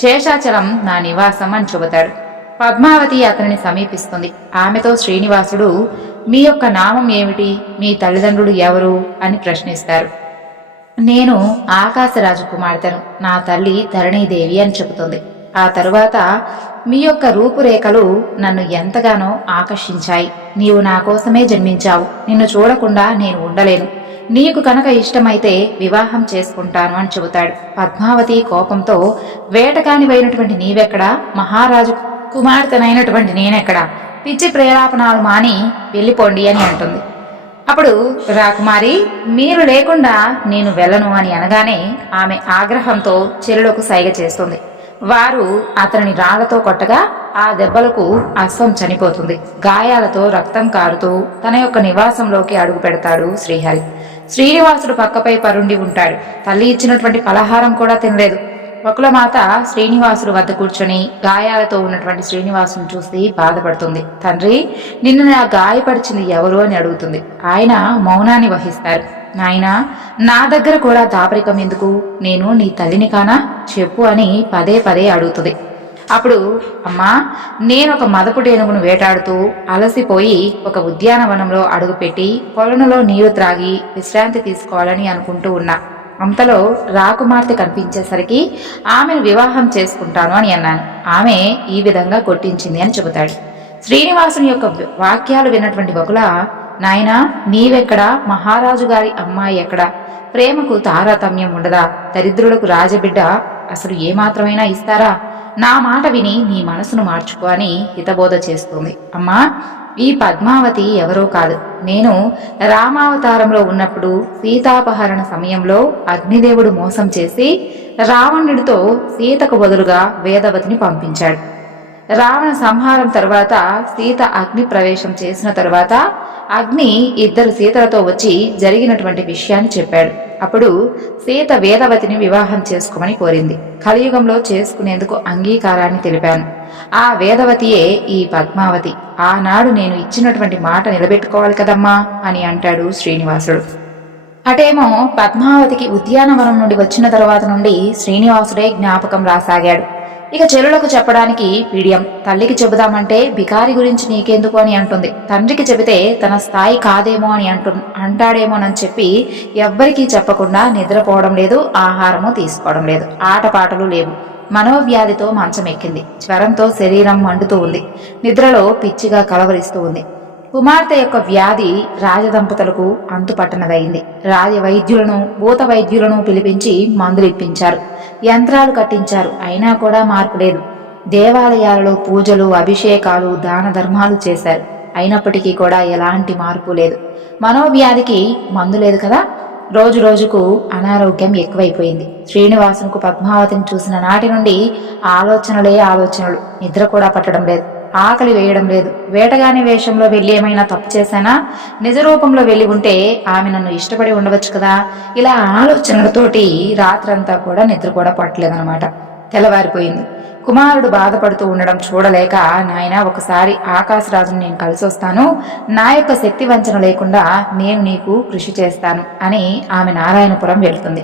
శేషాచలం నా నివాసం అని చెబుతాడు. పద్మావతి అతనిని సమీపిస్తుంది. ఆమెతో శ్రీనివాసుడు మీ యొక్క నామం ఏమిటి, మీ తల్లిదండ్రులు ఎవరు అని ప్రశ్నిస్తారు. నేను ఆకాశరాజు కుమార్తెను, నా తల్లి ధరణీదేవి అని చెబుతుంది. ఆ తరువాత మీ యొక్క రూపురేఖలు నన్ను ఎంతగానో ఆకర్షించాయి. నీవు నా కోసమే జన్మించావు. నిన్ను చూడకుండా నేను ఉండలేను. నీకు కనుక ఇష్టమైతే వివాహం చేసుకుంటాను అని చెబుతాడు. పద్మావతి కోపంతో వేటకానివైనటువంటి నీవెక్కడా, మహారాజు కుమార్తెనైనటువంటి నేనెక్కడా, పిచ్చి ప్రేలాపనాలు మాని వెళ్ళిపోండి అని అంటుంది. అప్పుడు రాకుమారి, మీరు లేకుండా నేను వెళ్ళను అని అనగానే ఆమె ఆగ్రహంతో చెరులకు సైగ చేస్తుంది. వారు అతనిని రాళ్లతో కొట్టగా ఆ దెబ్బలకు అశ్వం చనిపోతుంది. గాయాలతో రక్తం కారుతూ తన యొక్క నివాసంలోకి అడుగు పెడతాడు శ్రీహరి. శ్రీనివాసుడు పక్కపై పరుండి ఉంటాడు. తల్లి ఇచ్చినటువంటి పలహారం కూడా తినలేదు. వకులమాత శ్రీనివాసుడు వద్ద కూర్చొని గాయాలతో ఉన్నటువంటి శ్రీనివాసుని చూసి బాధపడుతుంది. తండ్రి, నిన్ను నా గాయపరిచింది ఎవరు అని అడుగుతుంది. ఆయన మౌనాన్ని వహిస్తారు. నాయనా, నా దగ్గర కూడా దాపరికం ఎందుకు, నేను నీ తల్లిని కానా, చెప్పు అని పదే పదే అడుగుతుంది. అప్పుడు అమ్మా, నేనొక మదపుటేనుగును వేటాడుతూ అలసిపోయి ఒక ఉద్యానవనంలో అడుగుపెట్టి కొలనులో నీరు త్రాగి విశ్రాంతి తీసుకోవాలని అనుకుంటూ ఉన్నా. అంతలో రాకుమార్తె కనిపించేసరికి ఆమెను వివాహం చేసుకుంటాను అని అన్నాను. ఆమె ఈ విధంగా కొట్టించింది అని చెబుతాడు. శ్రీనివాసుని యొక్క వాక్యాలు విన్నటువంటి వకుల, నాయనా, నీవెక్కడా, మహారాజు గారి అమ్మాయి ఎక్కడా, ప్రేమకు తారతమ్యం ఉండదా, దరిద్రులకు రాజబిడ్డ అసలు ఏమాత్రమైనా ఇస్తారా, నా మాట విని నీ మనసును మార్చుకో అని హితబోధ చేస్తుంది. అమ్మా, ఈ పద్మావతి ఎవరో కాదు. నేను రామావతారంలో ఉన్నప్పుడు సీతాపహరణ సమయంలో అగ్నిదేవుడు మోసం చేసి రావణుడితో సీతకు బదులుగా వేదవతిని పంపించాడు. రావణ సంహారం తరువాత సీత అగ్ని ప్రవేశం చేసిన తరువాత అగ్ని ఇద్దరు సీతలతో వచ్చి జరిగినటువంటి విషయాన్ని చెప్పాడు. అప్పుడు సీత వేదవతిని వివాహం చేసుకోమని కోరింది. కలియుగంలో చేసుకునేందుకు అంగీకారాన్ని తెలిపాను. ఆ వేదవతియే ఈ పద్మావతి. ఆనాడు నేను ఇచ్చినటువంటి మాట నిలబెట్టుకోవాలి కదమ్మా అని అంటాడు శ్రీనివాసుడు. అటేమో పద్మావతికి ఉద్యానవనం నుండి వచ్చిన తరువాత నుండి శ్రీనివాసుడే జ్ఞాపకం రాసాగాడు. ఇక చెల్లులకు చెప్పడానికి పిడియం. తల్లికి చెబుదామంటే బికారి గురించి నీకెందుకు అని అంటుంది. తండ్రికి చెబితే తన స్థాయి కాదేమో అని అంటాడేమోనని చెప్పి ఎవ్వరికీ చెప్పకుండా నిద్రపోవడం లేదు, ఆహారము తీసుకోవడం లేదు, ఆటపాటలు లేవు. మనోవ్యాధితో మంచం ఎక్కింది. జ్వరంతో శరీరం మండుతూ ఉంది. నిద్రలో పిచ్చిగా కలవరిస్తూ ఉంది. కుమార్తె యొక్క వ్యాధి రాజదంపతులకు అంతుపట్టనదైంది. రాజవైద్యులను భూత వైద్యులను పిలిపించి మందులు ఇప్పించారు, యంత్రాలు కట్టించారు. అయినా కూడా మార్పు లేదు. దేవాలయాలలో పూజలు, అభిషేకాలు, దాన ధర్మాలు చేశారు. అయినప్పటికీ కూడా ఎలాంటి మార్పు లేదు. మనోవ్యాధికి మందు లేదు కదా. రోజు రోజుకు అనారోగ్యం ఎక్కువైపోయింది. శ్రీనివాసునికి పద్మావతిని చూసిన నాటి నుండి ఆలోచనలే ఆలోచనలు. నిద్ర కూడా పట్టడం లేదు, ఆకలి వేయడం లేదు. వేటగాని వేషంలో వెళ్ళి ఏమైనా తప్పు చేశానా, నిజ రూపంలో వెళ్ళి ఉంటే ఆమె నన్ను ఇష్టపడి ఉండవచ్చు కదా. ఇలా ఆలోచనలతోటి రాత్రంతా కూడా నిద్ర కూడా పట్టలేదన్నమాట. తెల్లవారిపోయింది. కుమారుడు బాధపడుతూ ఉండడం చూడలేక, నాయన, ఒకసారి ఆకాశరాజును నేను కలిసి వస్తాను, నా యొక్క శక్తి వంచన లేకుండా నేను నీకు కృషి చేస్తాను అని ఆమె నారాయణపురం వెళ్తుంది.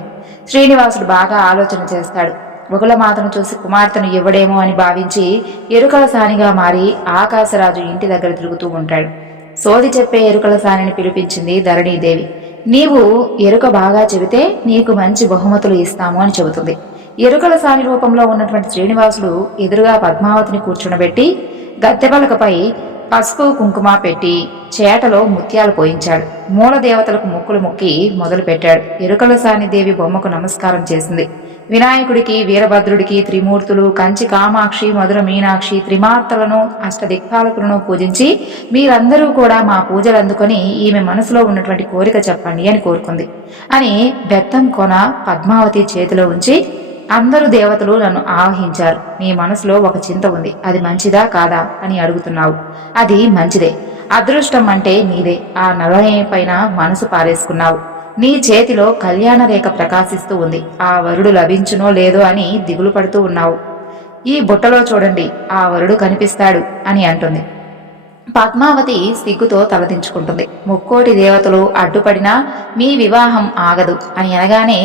శ్రీనివాసుడు బాగా ఆలోచన చేస్తాడు. వకులమాతను చూసి కుమార్తెను ఇవ్వడేమో అని భావించి ఎరుకల సానిగా మారి ఆకాశరాజు ఇంటి దగ్గర తిరుగుతూ ఉంటాడు. సోది చెప్పే ఎరుకల సానిని పిలిపించింది ధరణీదేవి. నీవు ఎరుక బాగా చెబితే నీకు మంచి బహుమతులు ఇస్తాము అని చెబుతుంది. ఎరుకల సాని రూపంలో ఉన్నటువంటి శ్రీనివాసుడు ఎదురుగా పద్మావతిని కూర్చునబెట్టి గద్దెపలకపై పసుపు కుంకుమ పెట్టి చేటలో ముత్యాలు పోయించాడు. మూల దేవతలకు మొక్కులు మొక్కి మొదలుపెట్టాడు. ఎరుకల సాని దేవి బొమ్మకు నమస్కారం చేసింది. వినాయకుడికి, వీరభద్రుడికి, త్రిమూర్తులు, కంచి కామాక్షి, మధుర మీనాక్షి, త్రిమార్తలను, అష్టదిక్పాలకులను పూజించి మీరందరూ కూడా మా పూజలు అందుకొని ఈమె మనసులో ఉన్నటువంటి కోరిక చెప్పండి అని కోరుకుంది. అని బెత్తం కొన పద్మావతి చేతిలో ఉంచి, అందరూ దేవతలు నన్ను ఆవహించారు. నీ మనసులో ఒక చింత ఉంది, అది మంచిదా కాదా అని అడుగుతున్నావు. అది మంచిదే. అదృష్టం అంటే నీదే. ఆ నలయ పైన మనసు పారేసుకున్నావు. నీ చేతిలో కళ్యాణ రేఖ ప్రకాశిస్తూ ఉంది. ఆ వరుడు లభించునో లేదో అని దిగులు పడుతూ ఉన్నావు. ఈ బుట్టలో చూడండి, ఆ వరుడు కనిపిస్తాడు అని అంటుంది. పద్మావతి సిగ్గుతో తలదించుకుంటుంది. ముక్కోటి దేవతలు అడ్డుపడినా మీ వివాహం ఆగదు అని అనగానే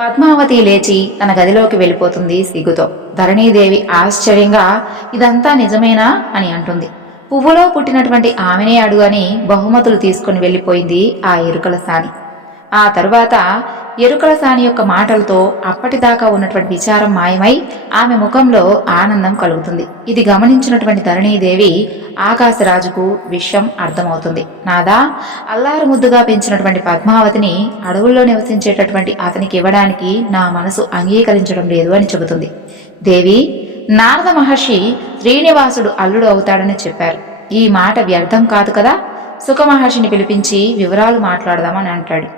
పద్మావతి లేచి తన గదిలోకి వెళ్ళిపోతుంది సిగ్గుతో. ధరణీదేవి ఆశ్చర్యంగా ఇదంతా నిజమేనా అని అంటుంది. పువ్వులో పుట్టినటువంటి ఆమెనే అడుగు అని బహుమతులు తీసుకుని వెళ్ళిపోయింది ఆ ఎరుకల సాని. ఆ తరువాత ఎరుకల సాని యొక్క మాటలతో అప్పటిదాకా ఉన్నటువంటి విచారం మాయమై ఆమె ముఖంలో ఆనందం కలుగుతుంది. ఇది గమనించినటువంటి ధరణీదేవి ఆకాశరాజుకు విషయం అర్థమవుతుంది. నాదా, అల్లారు ముద్దుగా పెంచినటువంటి పద్మావతిని అడవుల్లో నివసించేటటువంటి అతనికి ఇవ్వడానికి నా మనసు అంగీకరించడం లేదు అని చెబుతుంది. దేవి, నారద మహర్షి శ్రీనివాసుడు అల్లుడు అవుతాడని చెప్పారు. ఈ మాట వ్యర్థం కాదు కదా. సుఖ మహర్షిని పిలిపించి వివరాలు మాట్లాడదామని అంటాడు.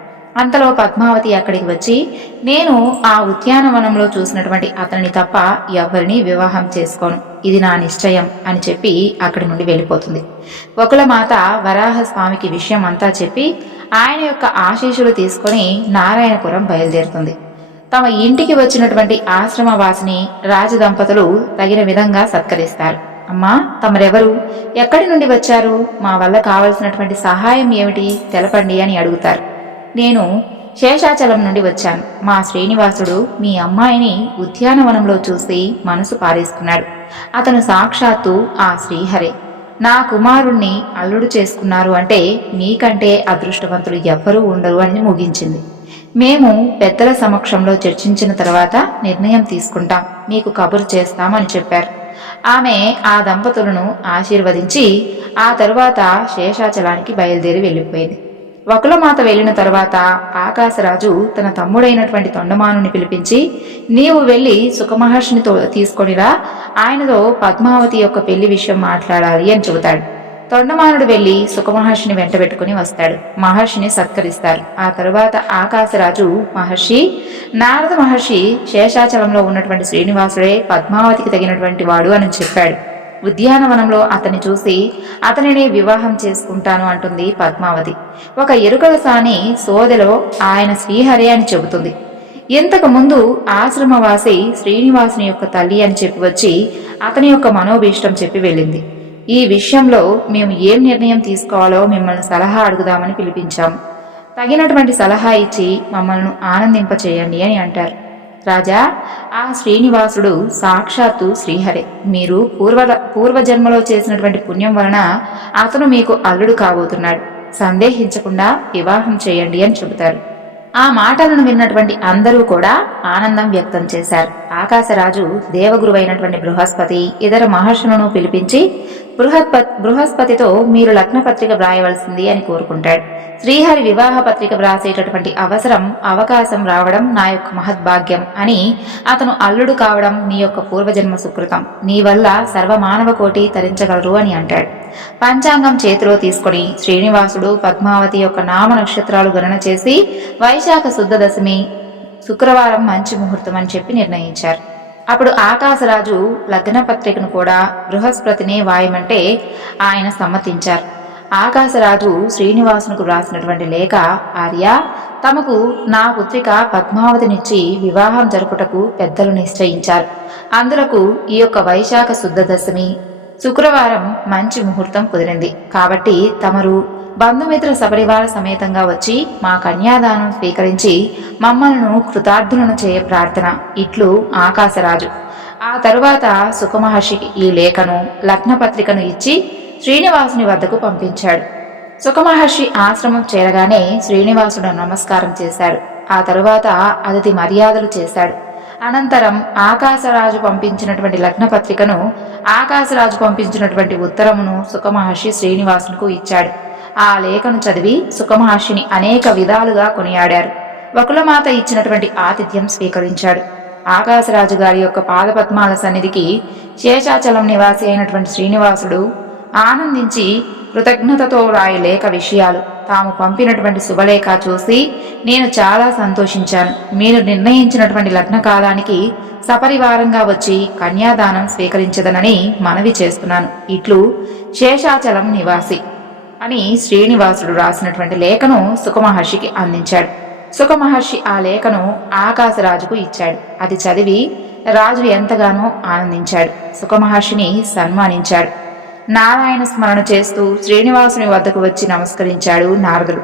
అంతలో పద్మావతి అక్కడికి వచ్చి, నేను ఆ ఉద్యానవనంలో చూసినటువంటి అతనిని తప్ప ఎవరిని వివాహం చేసుకోను, ఇది నా నిశ్చయం అని చెప్పి అక్కడి నుండి వెళ్ళిపోతుంది. వకులమాత వరాహస్వామికి విషయం అంతా చెప్పి ఆయన యొక్క ఆశీస్సులు తీసుకొని నారాయణపురం బయలుదేరుతుంది. తమ ఇంటికి వచ్చినటువంటి ఆశ్రమవాసిని రాజదంపతులు తగిన విధంగా సత్కరిస్తారు. అమ్మా, తమరెవరు, ఎక్కడి నుండి వచ్చారు, మా వల్ల కావలసినటువంటి సహాయం ఏమిటి తెలపండి అని అడుగుతారు. నేను శేషాచలం నుండి వచ్చాను. మా శ్రీనివాసుడు మీ అమ్మాయిని ఉద్యానవనంలో చూసి మనసు పారేసుకున్నాడు. అతను సాక్షాత్తు ఆ శ్రీహరే. నా కుమారుణ్ణి అల్లుడు చేసుకున్నారు అంటే మీకంటే అదృష్టవంతులు ఎవ్వరూ ఉండరు అని ముగించింది. మేము పెద్దల సమక్షంలో చర్చించిన తర్వాత నిర్ణయం తీసుకుంటాం, మీకు కబురు చేస్తామని చెప్పారు. ఆమె ఆ దంపతులను ఆశీర్వదించి ఆ తరువాత శేషాచలానికి బయలుదేరి వెళ్ళిపోయింది. వకులమాత వెళ్లిన తరువాత ఆకాశరాజు తన తమ్ముడైనటువంటి తొండమానుని పిలిపించి, నీవు వెళ్లి సుఖమహర్షిని తీసుకొనిరా, ఆయనతో పద్మావతి యొక్క పెళ్లి విషయం మాట్లాడాలి అని చెబుతాడు. తొండమానుడు వెళ్లి సుఖమహర్షిని వెంటబెట్టుకుని వస్తాడు. మహర్షిని సత్కరిస్తారు. ఆ తరువాత ఆకాశరాజు, మహర్షి, నారద మహర్షి శేషాచలంలో ఉన్నటువంటి శ్రీనివాసుడే పద్మావతికి తగినటువంటి వాడు అని చెప్పాడు. ఉద్యానవనంలో అతన్ని చూసి అతనినే వివాహం చేసుకుంటాను అంటుంది పద్మావతి. ఒక ఎరుకల సాని సోదెలో ఆయన శ్రీహరి అని చెబుతుంది. ఇంతకు ముందు ఆశ్రమవాసి శ్రీనివాసుని యొక్క తల్లి అని చెప్పి వచ్చి అతని యొక్క మనోభీష్టం చెప్పి వెళ్ళింది. ఈ విషయంలో మేము ఏం నిర్ణయం తీసుకోవాలో మిమ్మల్ని సలహా అడుగుదామని పిలిపించాము. తగినటువంటి సలహా ఇచ్చి మమ్మల్ని ఆనందింపచేయండి అని అంటారు. రాజా, ఆ శ్రీనివాసుడు సాక్షాత్తు శ్రీహరే. మీరు పూర్వజన్మలో చేసినటువంటి పుణ్యం వలన అతను మీకు అల్లుడు కాబోతున్నాడు. సందేహించకుండా వివాహం చేయండి అని చెబుతారు. ఆ మాటలను విన్నటువంటి అందరూ కూడా ఆనందం వ్యక్తం చేశారు. ఆకాశరాజు దేవగురువైనటువంటి బృహస్పతి ఇతర మహర్షులను పిలిపించి బృహస్పతితో మీరు లగ్నపత్రిక వ్రాయవలసింది అని కోరుకుంటాడు. శ్రీహరి వివాహ పత్రిక వ్రాసేటటువంటి అవకాశం రావడం నా యొక్క మహద్భాగ్యం అని, అతను అల్లుడు కావడం నీ యొక్క పూర్వజన్మ సుకృతం, నీ వల్ల సర్వమానవ కోటి తరించగలరు అని అంటాడు. పంచాంగం చేతిలో తీసుకుని శ్రీనివాసుడు పద్మావతి యొక్క నామ నక్షత్రాలు గణన చేసి వైశాఖ శుద్ధ దశమి శుక్రవారం మంచి ముహూర్తం అని చెప్పి నిర్ణయించారు. అప్పుడు ఆకాశరాజు లగ్న పత్రికను కూడా బృహస్పతిని వాయమంటే ఆయన సమ్మతించారు. ఆకాశరాజు శ్రీనివాసునికి వ్రాసినటువంటి లేఖ, ఆర్య, తమకు నా పుత్రిక పద్మావతినిచ్చి వివాహం జరుపుటకు పెద్దలు నిశ్చయించారు. అందులకు ఈ యొక్క వైశాఖ శుద్ధ దశమి శుక్రవారం మంచి ముహూర్తం కుదిరింది. కాబట్టి తమరు బంధుమిత్ర సపరివార సమేతంగా వచ్చి మా కన్యాదానం స్వీకరించి మమ్మల్ని కృతార్థులను చేయ ప్రార్థన. ఇట్లు ఆకాశరాజు. ఆ తరువాత సుఖమహర్షికి ఈ లేఖను లగ్నపత్రికను ఇచ్చి శ్రీనివాసుని వద్దకు పంపించాడు. సుఖమహర్షి ఆశ్రమం చేరగానే శ్రీనివాసుడు నమస్కారం చేశాడు. ఆ తరువాత అతిథి మర్యాదలు చేశాడు. అనంతరం ఆకాశరాజు పంపించినటువంటి లగ్న పత్రికను, ఆకాశరాజు పంపించినటువంటి ఉత్తరమును సుఖమహర్షి శ్రీనివాసునికి ఇచ్చాడు. ఆ లేఖను చదివి సుఖమహర్షిని అనేక విధాలుగా కొనియాడారు. వకులమాత ఇచ్చినటువంటి ఆతిథ్యం స్వీకరించాడు. ఆకాశరాజు గారి యొక్క పాదపద్మాల సన్నిధికి శేషాచలం నివాసి అయినటువంటి శ్రీనివాసుడు ఆనందించి కృతజ్ఞతతో రాయి లేఖ విషయాలు, తాము పంపినటువంటి శుభలేఖ చూసి నేను చాలా సంతోషించాను. మీరు నిర్ణయించినటువంటి లగ్న కాలానికి సపరివారంగా వచ్చి కన్యాదానం స్వీకరించదనని మనవి చేస్తున్నాను. ఇట్లు శేషాచలం నివాసి అని శ్రీనివాసుడు రాసినటువంటి లేఖను సుఖమహర్షికి అందించాడు. సుఖమహర్షి ఆ లేఖను ఆకాశరాజుకు ఇచ్చాడు. అది చదివి రాజు ఎంతగానో ఆనందించాడు. సుఖమహర్షిని సన్మానించాడు. నారాయణ స్మరణ చేస్తూ శ్రీనివాసుని వద్దకు వచ్చి నమస్కరించాడు నారదుడు.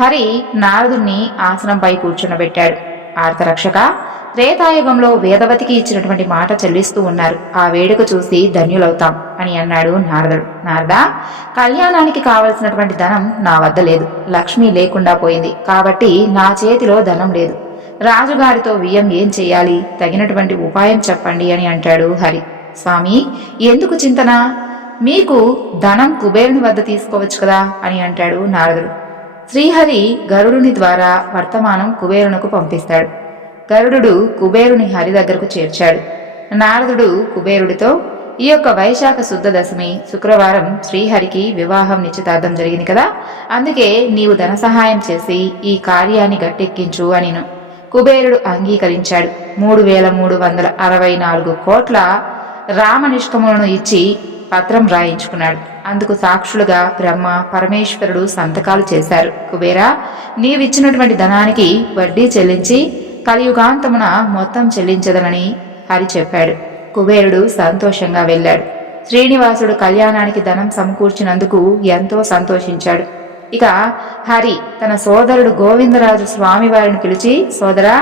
హరి నారదుణ్ణి ఆసనంపై కూర్చునబెట్టాడు. ఆర్తరక్షక, త్రేతాయుగంలో వేదవతికి ఇచ్చినటువంటి మాట చెల్లిస్తూ ఉన్నారు. ఆ వేడుక చూసి ధన్యులవుతాం అని అన్నాడు నారదుడు. నారదా, కళ్యాణానికి కావలసినటువంటి ధనం నా వద్ద లేదు. లక్ష్మి లేకుండా పోయింది కాబట్టి నా చేతిలో ధనం లేదు. రాజుగారితో వియ్యం ఏం చెయ్యాలి? తగినటువంటి ఉపాయం చెప్పండి అని అంటాడు హరి. స్వామి, ఎందుకు చింతన? మీకు ధనం కుబేరుని వద్ద తీసుకోవచ్చు కదా అని అంటాడు నారదుడు. శ్రీహరి గరుడుని ద్వారా వర్తమానం కుబేరునకు పంపిస్తాడు. గరుడు కుబేరుని హరి దగ్గరకు చేర్చాడు. నారదుడు కుబేరుడితో, ఈ యొక్క వైశాఖ శుద్ధ దశమి శుక్రవారం శ్రీహరికి వివాహం నిశ్చితార్థం జరిగింది కదా, అందుకే నీవు ధన సహాయం చేసి ఈ కార్యాన్ని గట్టెక్కించు అనిను. కుబేరుడు అంగీకరించాడు. 3364 కోట్ల రామనిష్కములను ఇచ్చి పత్రం రాయించుకున్నాడు. అందుకు సాక్షులుగా బ్రహ్మ పరమేశ్వరుడు సంతకాలు చేశారు. కుబేరా, నీవిచ్చినటువంటి ధనానికి వడ్డీ చెల్లించి కలియుగాంతమున మొత్తం చెల్లించదనని హరి చెప్పాడు. కుబేరుడు సంతోషంగా వెళ్ళాడు. శ్రీనివాసుడు కళ్యాణానికి ధనం సమకూర్చినందుకు ఎంతో సంతోషించాడు. ఇక హరి తన సోదరుడు గోవిందరాజు స్వామివారిని పిలిచి, సోదరా,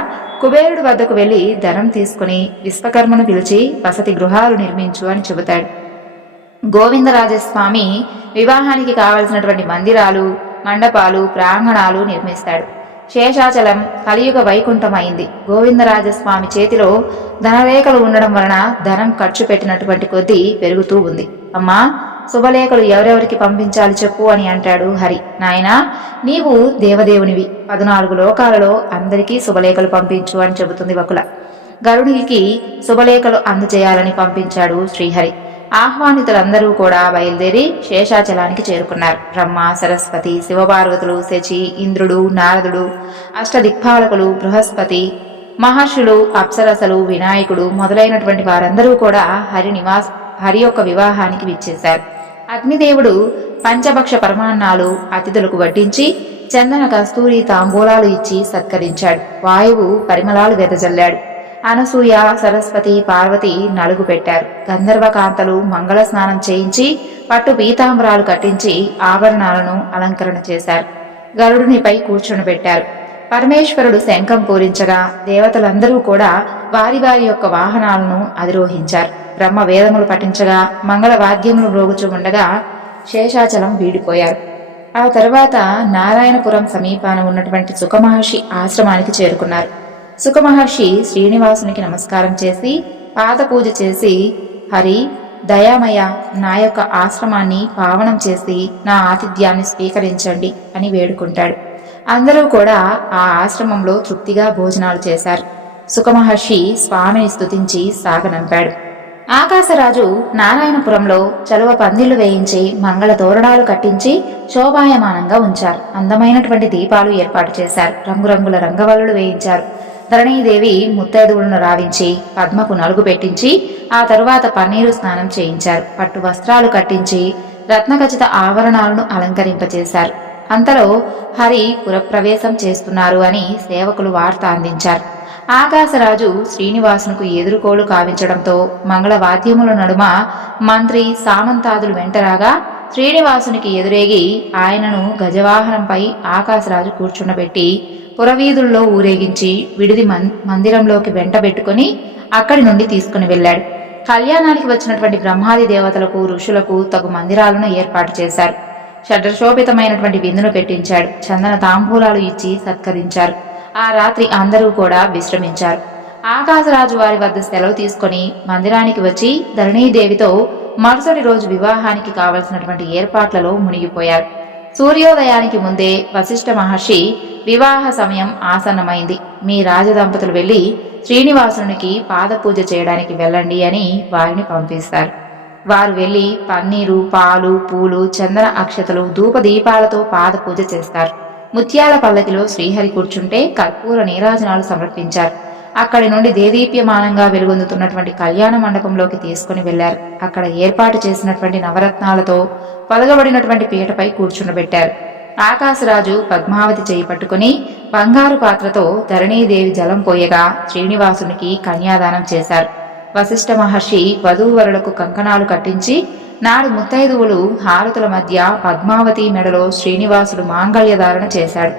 కుబేరుడు వద్దకు వెళ్లి ధనం తీసుకుని విశ్వకర్మను పిలిచి వసతి గృహాలు నిర్మించు అని చెబుతాడు. గోవిందరాజస్వామి వివాహానికి కావలసినటువంటి మందిరాలు, మండపాలు, ప్రాంగణాలు నిర్మిస్తాడు. శేషాచలం కలియుగ వైకుంఠమైంది. గోవిందరాజస్వామి చేతిలో ధనరేఖలు ఉండడం వలన ధనం ఖర్చు పెట్టినటువంటి కొద్దీ పెరుగుతూ ఉంది. అమ్మా, శుభలేఖలు ఎవరెవరికి పంపించాలి చెప్పు అని అంటాడు హరి. నాయనా, నీవు దేవదేవునివి, 14 లోకాలలో అందరికీ శుభలేఖలు పంపించు అని చెబుతుంది వకుల. గరుడికి శుభలేఖలు అందజేయాలని పంపించాడు శ్రీహరి. ఆహ్వానితులందరూ కూడా బయలుదేరి శేషాచలానికి చేరుకున్నారు. బ్రహ్మ, సరస్వతి, శివపార్వతులు, శచి, ఇంద్రుడు, నారదుడు, అష్టదిక్పాలకులు, బృహస్పతి, మహర్షులు, అప్సరసలు, వినాయకుడు మొదలైనటువంటి వారందరూ కూడా హరి యొక్క వివాహానికి విచ్చేశారు. అగ్నిదేవుడు పంచభక్ష పరమాన్నాలు అతిథులకు వడ్డించి చందన కస్తూరి తాంబూలాలు ఇచ్చి సత్కరించాడు. వాయువు పరిమళాలు వెదజల్లాడు. అనసూయ, సరస్వతి, పార్వతి నలుగు పెట్టారు. గంధర్వకాంతలు మంగళ స్నానం చేయించి పట్టు పీతాంబరాలు కట్టించి ఆభరణాలను అలంకరణ చేశారు. గరుడునిపై కూర్చొనిబెట్టారు. పరమేశ్వరుడు శంఖం పూరించగా దేవతలందరూ కూడా వారి వారి యొక్క వాహనాలను అధిరోహించారు. బ్రహ్మ వేదములు పఠించగా మంగళ వాద్యములు మ్రోగుచూ ఉండగా శేషాచలం వీడిపోయారు. ఆ తర్వాత నారాయణపురం సమీపాన ఉన్నటువంటి సుఖమహర్షి ఆశ్రమానికి చేరుకున్నారు. సుఖమహర్షి శ్రీనివాసునికి నమస్కారం చేసి పాదపూజ చేసి, హరి దయామయ, నా యొక్క ఆశ్రమాన్ని పావనం చేసి నా ఆతిథ్యాన్ని స్వీకరించండి అని వేడుకుంటాడు. అందరూ కూడా ఆ ఆశ్రమంలో తృప్తిగా భోజనాలు చేశారు. సుఖమహర్షి స్వామిని స్తుతించి సాగనంపాడు. ఆకాశరాజు నారాయణపురంలో చలువ పందిళ్లు వేయించి మంగళ తోరణాలు కట్టించి శోభాయమానంగా ఉంచారు. అందమైనటువంటి దీపాలు ఏర్పాటు చేశారు. రంగురంగుల రంగవల్లులు వేయించారు. ధరణీదేవి ముత్తైదువులను రావించి పద్మకు నలుగు పెట్టించి ఆ తరువాత పన్నీరు స్నానం చేయించారు. పట్టు వస్త్రాలు కట్టించి రత్నఖచిత ఆభరణాలను అలంకరింపచేశారు. అంతలో హరి పురప్రవేశం చేస్తున్నారు అని సేవకులు వార్త అందించారు. ఆకాశరాజు శ్రీనివాసునకు ఎదురుకోలు కావించడంతో మంగళవాద్యముల నడుమ మంత్రి సామంతాదులు వెంటరాగా శ్రీనివాసునికి ఎదురేగి ఆయనను గజవాహనంపై ఆకాశరాజు కూర్చుండబెట్టి పురవీధుల్లో ఊరేగించి విడిది మందిరంలోకి వెంటబెట్టుకుని అక్కడి నుండి తీసుకుని వెళ్ళాడు. కళ్యాణానికి వచ్చినటువంటి బ్రహ్మాది దేవతలకు, ఋషులకు తగు మందిరాలను ఏర్పాటు చేశారు. షడ్రశోభితమైనటువంటి విందును పెట్టించాడు. చందన తాంబూలాలు ఇచ్చి సత్కరించారు. ఆ రాత్రి అందరూ కూడా విశ్రమించారు. ఆకాశరాజు వారి వద్ద సెలవు తీసుకొని మందిరానికి వచ్చి ధరణీదేవితో మరుసటి రోజు వివాహానికి కావలసినటువంటి ఏర్పాట్లలో మునిగిపోయారు. సూర్యోదయానికి ముందే వశిష్ఠ మహర్షి వివాహ సమయం ఆసన్నమైంది, మీ రాజదంపతులు వెళ్లి శ్రీనివాసునికి పాదపూజ చేయడానికి వెళ్ళండి అని వారిని పంపిస్తారు. వారు వెళ్లి పన్నీరు, పాలు, పూలు, చందన అక్షతలు, ధూపదీపాలతో పాదపూజ చేస్తారు. ముత్యాల పల్లకిలో శ్రీహరి కూర్చుంటే కర్పూర నీరాజనాలు సమర్పించారు. అక్కడి నుండి దేదీప్యమానంగా వెలుగొందుతున్నటువంటి కళ్యాణ మండపంలోకి తీసుకుని వెళ్లారు. అక్కడ ఏర్పాటు చేసినటువంటి నవరత్నాలతో పొదగబడినటువంటి పీటపై కూర్చుండబెట్టారు. ఆకాశరాజు పద్మావతి చేయి పట్టుకుని బంగారు పాత్రతో ధరణీదేవి జలం పోయగా శ్రీనివాసునికి కన్యాదానం చేశారు. వశిష్ఠ మహర్షి వధూవరులకు కంకణాలు కట్టించి నాడు ముత్తైదువులు హారతుల మధ్య పద్మావతి మెడలో శ్రీనివాసుడు మాంగళ్యధారణ చేశాడు.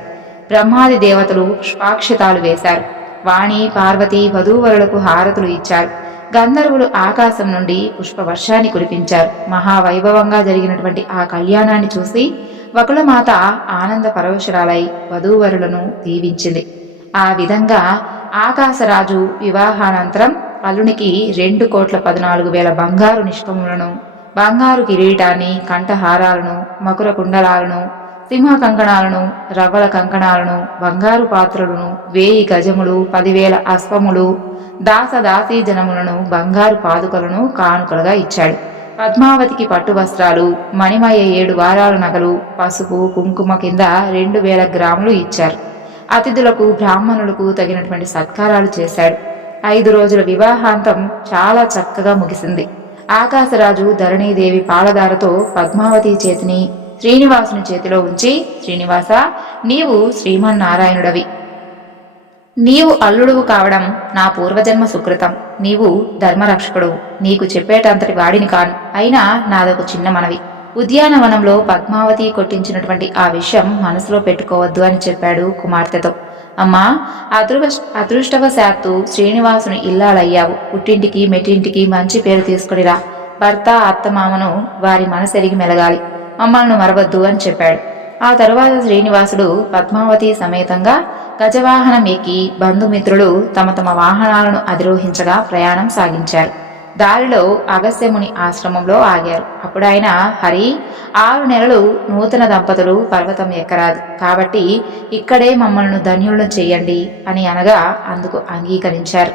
బ్రహ్మాది దేవతలు పుష్పాక్షతాలు వేశారు. వాణి, పార్వతి వధూవరులకు హారతులు ఇచ్చారు. గంధర్వులు ఆకాశం నుండి పుష్పవర్షాన్ని కురిపించారు. మహావైభవంగా జరిగినటువంటి ఆ కళ్యాణాన్ని చూసి వకులమాత ఆనంద పరవశురాలై వధూవరులను దీవించింది. ఆ విధంగా ఆకాశరాజు వివాహానంతరం అల్లునికి 2,14,00,000 బంగారు నిష్కములను, బంగారు కిరీటాన్ని, కంఠహారాలను, మకుర కుండలాలను, సింహ కంకణాలను, రవ్వల కంకణాలను, బంగారు పాత్రలను, 1000 గజములు, 10,000 అశ్వములు, దాసదాసీ జనములను, బంగారు పాదుకలను కానుకలుగా ఇచ్చాడు. పద్మావతికి పట్టు వస్త్రాలు, మణిమయ 7 వారాల నగలు, పసుపు కుంకుమ కింద 2,000 గ్రాములు ఇచ్చారు. అతిథులకు, బ్రాహ్మణులకు తగినటువంటి సత్కారాలు చేశాడు. 5 రోజుల వివాహాంతం చాలా చక్కగా ముగిసింది. ఆకాశరాజు ధరణీదేవి పాలదారతో పద్మావతి చేతిని శ్రీనివాసుని చేతిలో ఉంచి, శ్రీనివాస, నీవు శ్రీమన్నారాయణుడవి, నీవు అల్లుడువు కావడం నా పూర్వజన్మ సుకృతం. నీవు ధర్మరక్షకుడు, నీకు చెప్పేటంతటి వాడిని కాను. అయినా నాదొక చిన్న మనవి. ఉద్యానవనంలో పద్మావతి కొట్టించినటువంటి ఆ విషయం మనసులో పెట్టుకోవద్దు అని చెప్పాడు కుమార్తెతో. అమ్మా, అదృష్టవశాత్తు శ్రీనివాసుని ఇల్లాలయ్యావు. పుట్టింటికి మెట్టింటికి మంచి పేరు తీసుకునిరా. భర్త, అత్తమామను వారి మనసెరిగి మెలగాలి. మమ్మల్ని మరవద్దు అని చెప్పాడు. ఆ తరువాత శ్రీనివాసుడు పద్మావతి సమేతంగా గజవాహనం ఎక్కి బంధుమిత్రులు తమ తమ వాహనాలను అధిరోహించగా ప్రయాణం సాగించారు. దారిలో అగస్త్యముని ఆశ్రమంలో ఆగారు. అప్పుడాయన, హరి, 6 నెలలు నూతన దంపతులు పర్వతం ఎక్కరాదు, కాబట్టి ఇక్కడే మమ్మల్ని ధన్యులను చేయండి అని అనగా అందుకు అంగీకరించారు.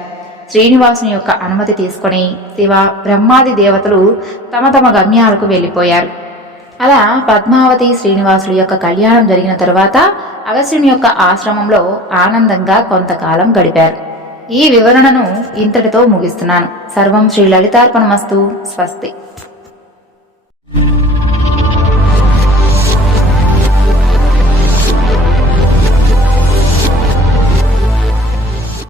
శ్రీనివాసుని యొక్క అనుమతి తీసుకుని శివ, బ్రహ్మాది దేవతలు తమ తమ గమ్యాలకు వెళ్ళిపోయారు. అలా పద్మావతి శ్రీనివాసుల యొక్క కళ్యాణం జరిగిన తరువాత అగస్త్యుని యొక్క ఆశ్రమంలో ఆనందంగా కొంతకాలం గడిపారు. ఈ వివరణను ఇంతటితో ముగిస్తున్నాను. సర్వం శ్రీ లలితార్పణమస్తు. స్వస్తి.